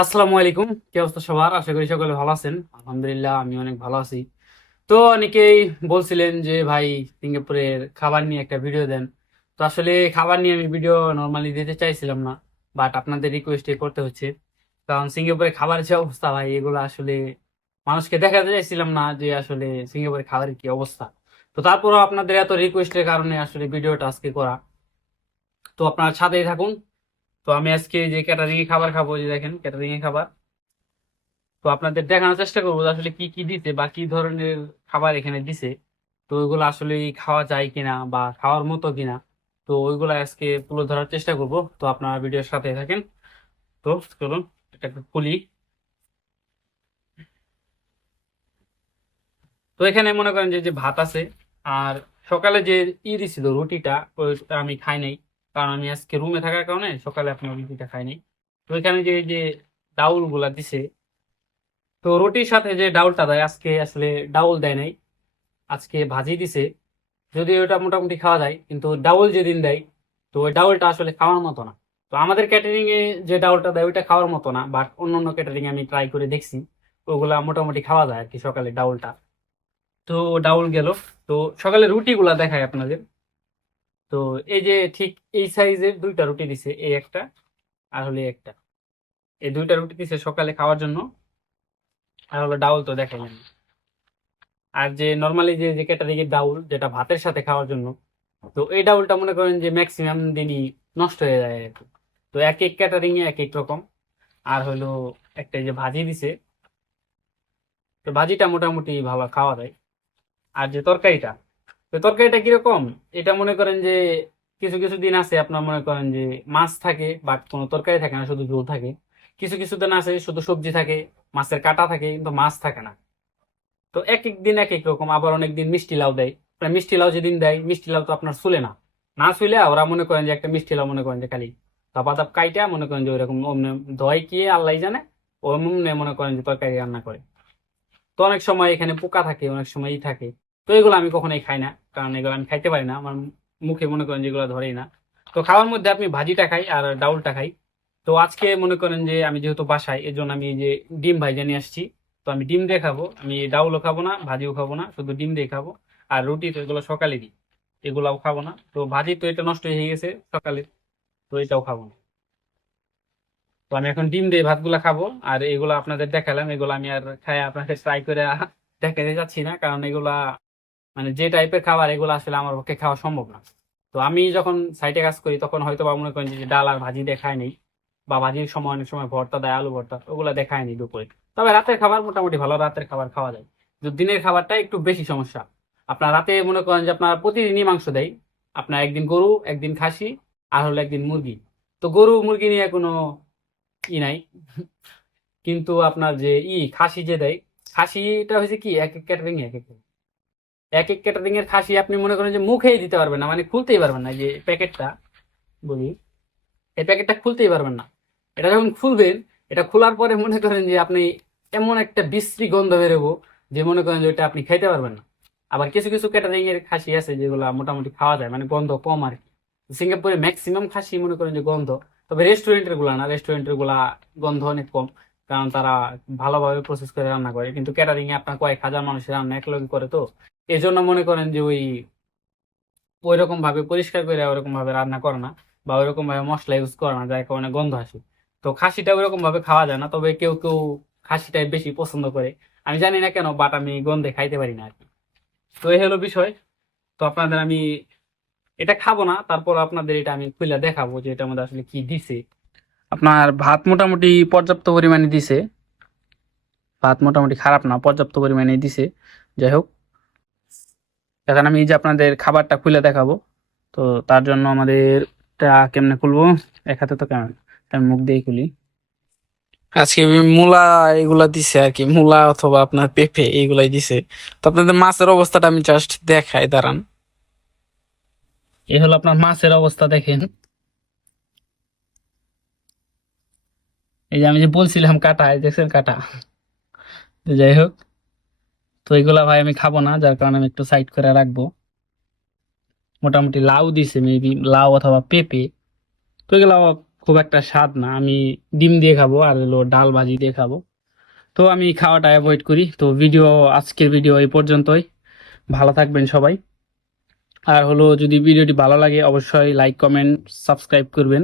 আসসালামু আলাইকুম। কি অবস্থা সবার? আশা করি সকলে ভালো আছেন। আলহামদুলিল্লাহ, আমি অনেক ভালো আছি। তো অনেকেই বলছিলেন যে, ভাই, সিঙ্গাপুরের খাবার নিয়ে একটা ভিডিও দেন। তো আসলে খাবার নিয়ে আমি ভিডিও নর্মালি দিতে চাইছিলাম না, বাট আপনাদের রিকোয়েস্টে করতে হচ্ছে। কারণ সিঙ্গাপুরের খাবারের যে অবস্থা, ভাই, এগুলো আসলে মানুষকে দেখাতে চাইছিলাম না যে, আসলে সিঙ্গাপুরের খাবারের কি অবস্থা। তো তারপরও আপনাদের এত রিকোয়েস্টের কারণে আসলে ভিডিওটা আজকে করা। তো আপনারা সাথেই থাকুন। তো আমি আজকে যে ক্যাটারিং এ খাবার খাব যে দেখেন ক্যাটারিং এ খাবার। তো আপনাদের দেখানোর চেষ্টা করব আসলে কি কি দিতে বা কি ধরনের খাবার এখানে দিছে। তো ওইগুলো আসলে খাওয়া যায় কিনা বা খাওয়ার মতো কিনা, তো ওইগুলো আজকে তুলে ধরার চেষ্টা করব। তো আপনারা ভিডিওর সাথে থাকেন। তো চলুন, এটা খুলি। তো এখানে মনে করেন যে যে ভাত আছে, আর সকালে যে ই দিছিল রুটিটা, ওইটা আমি খাই নাই। কারণ আমি আজকে রুমে থাকার কারণে সকালে আপনার রুটিটা খাইনি। তো এখানে যে যে ডাউলগুলা দিছে, তো রুটির সাথে যে ডাউলটা দেয়, আজকে আসলে ডাউল দেয় নাই। আজকে ভাজি দিছে যদি ওটা মোটামুটি খাওয়া যায়, কিন্তু ডাউল যেদিন দেয়, তো ওই ডাউলটা আসলে খাওয়ার মতো না। তো আমাদের ক্যাটারিং এ যে ডাউলটা দেয়, ওইটা খাওয়ার মতো না বাট অন্য অন্য ক্যাটারিং আমি ট্রাই করে দেখছি। ওগুলা মোটামুটি খাওয়া যায় আর কি সকালে ডাউলটা। তো ডাউল গেল। তো সকালে রুটিগুলা দেখায় আপনাদের। তো এই যে ঠিক এই সাইজের দুইটা রুটি দিছে, এই একটা আর হলো একটা। এই দুইটা রুটি দিছে সকালে খাওয়ার জন্য। আর হলো ডাউল তো দেখাইলেন আর যে নর্মালি যে যে ক্যাটারিংয়ের ডাউল যেটা ভাতের সাথে খাওয়ার জন্য, তো এই ডাউলটা মনে করেন যে ম্যাক্সিমাম দিনই নষ্ট হয়ে যায় আর কি। তো এক এক ক্যাটারিং এ এক এক রকম। আর হলো একটা যে ভাজি দিছে, তো ভাজিটা মোটামুটি ভালো খাওয়া যায়। আর যে তরকারিটা তো তরকারিটা কীরকম? এটা মনে করেন যে কিছু কিছু দিন আছে আপনার মনে করেন যে মাছ থাকে বাট কোনো তরকারি থাকে না, শুধু ঝোল থাকে। কিছু কিছু দিন আছে শুধু সবজি থাকে, মাছের কাটা থাকে, কিন্তু মাছ থাকে না। তো এক এক দিন এক এক রকম, আবার অনেক দিন মিষ্টি লাউ দেয়। মানে মিষ্টি লাউ যেদিন দেয়, মিষ্টি লাউ তো আপনার চুলে না। না চুলে ওরা মনে করেন যে একটা মিষ্টি লাউ মনে করেন যে খালি। তাপা তাপ কাইটা মনে করেন যে ওইরকম ধয় কি আল্লাহ জানে, অমনে মনে করেন যে তরকারি রান্না করে। তো অনেক সময় এখানে পোকা থাকে, অনেক সময় ই থাকে। তো এগুলো আমি কখনোই খাই না, কারণ এগুলো আমি খাইতে পারি না। আমার মুখে মনে করেন যেগুলো ধরেই না। তো খাওয়ার মধ্যে আপনি ভাজিটা খাই আর ডাউলটা খাই। তো আজকে মনে করেন যে আমি যেহেতু বাসায় এর জন্য আমি যে ডিম ভাইজা নিয়ে আসছি। তো আমি ডিম দিয়ে খাব, আমি ডাউলও খাব না, ভাজিও খাব না, শুধু ডিম দিয়ে খাব। আর রুটি তো এগুলো সকালে দিই, এগুলাও খাব না। তো ভাজি তো এটা নষ্ট হয়ে গেছে সকালে, তো এটাও খাব না। তো আমি এখন ডিম দিয়ে ভাতগুলা খাব, আর এগুলো আপনাদের দেখালাম। এগুলো আমি আর খাই আপনাকে ট্রাই করে দেখাতে যাচ্ছি না, কারণ এগুলা মানে যে টাইপের খাবার এগুলো আসলে আমার পক্ষে খাওয়া সম্ভব না। তো আমি যখন সাইটে কাজ করি, তখন হয়তো বা মনে করেন যে ডাল আর ভাজি দেখায় নেই, বা ভাজির সময় অনেক সময় ভর্তা দেয়, আলু ভর্তা, ওগুলো দেখায় নি দুপুরে। তবে রাতের খাবার মোটামুটি ভালো, রাতের খাবার খাওয়া যায়। কিন্তু দিনের খাবারটা একটু বেশি সমস্যা। আপনার রাতে মনে করেন যে, আপনার প্রতিদিনই মাংস দেয়। আপনার একদিন গরু, একদিন খাসি, আর হলো একদিন মুরগি। তো গরু, মুরগি নিয়ে কোনো ই নাই। কিন্তু আপনার যে ই, খাসি যে দেয়, খাসিটা হয়েছে কি, এক এক ক্যাটারিং এক এক এক এক ক্যাটারিং এর খাসি আপনি মনে করেন যে মুখেই দিতে পারবেন না মানে খুলতেই পারবেন না যে প্যাকেটটা বলি, এই প্যাকেটটা খুলতেই পারবেন না। এটা যখন খুলবেন, এটা খোলার পরে মনে করেন যে আপনি এমন একটা বিশ্রী গন্ধ বেরোবো যে মনে করেন যে ওটা আপনি খাইতে পারবেন না। আবার কিছু কিছু ক্যাটারিং এর খাসি আছে যেগুলো মোটামুটি খাওয়া যায় মানে গন্ধ কম আর কি। সিঙ্গাপুরে ম্যাক্সিমাম খাসি মনে করেন যে গন্ধ, তবে রেস্টুরেন্টেরগুলা না রেস্টুরেন্টেরগুলা গন্ধ অনেক কম, কারণ তারা ভালোভাবে প্রসেস করে রান্না করে, কিন্তু ক্যাটারিং এ আপনার কয়েক হাজার মানুষের রান্না একলগে করে তো। এই জন্য মনে করেন যে ওই ওই রকম ভাবে পরিষ্কার করে ওরকম ভাবে রান্না করে না বা ওইরকম ভাবে মশলা ইউজ করে না, যার কারণে গন্ধ আসে। তো খাসিটা ওইরকম ভাবে খাওয়া যায় না, তবে কেউ কেউ খাসিটাই বেশি পছন্দ করে। আমি জানি না কেন বাট আমি গন্ধে খাইতে পারি না আর কি তো এই হলো বিষয়। তো আপনাদের আমি এটা খাব না, তারপর আপনাদের এটা আমি খুলে দেখাবো যে এটার মধ্যে আসলে কি দিছে। আপনার ভাত মোটামুটি পর্যাপ্ত পরিমাণে দিছে। ভাত মোটামুটি খারাপ না, পর্যাপ্ত পরিমাণে দিছে। যাই হোক। এখন আমি এই যে আপনাদের খাবারটা খুলে দেখাবো। তো তার জন্য আমাদের কেমনে খুলবো? এক হাতে তো কেমন? আমি মুখ দিয়ে খুলি। আজকে মূলা এগুলা দিছে আর কি মূলা অথবা আপনার পেঁপে এইগুলাই দিছে। তো আপনাদের মাছের অবস্থাটা আমি জাস্ট দেখাই দাঁড়ান। এই হলো আপনার মাছের অবস্থা দেখেন। এই যে আমি যে বলছিলাম কাটা দেখছেন কাটা? যাই হোক। তো এগুলা ভাই আমি খাব না, যার কারণে আমি একটু সাইড করে রাখব। মোটামুটি লাউ দিছে মেবি লাউ অথবা পেঁপে। তো এগুলা খুব একটা স্বাদ না, আমি ডিম দিয়ে খাব আর হলো ডাল ভাজি দিয়ে খাব। তো আমি খাওয়াটা অ্যাভয়েড করি। তো ভিডিও আজকের ভিডিও এই পর্যন্তই। ভালো থাকবেন সবাই। আর হলো যদি ভিডিওটি ভালো লাগে, অবশ্যই লাইক কমেন্ট সাবস্ক্রাইব করবেন।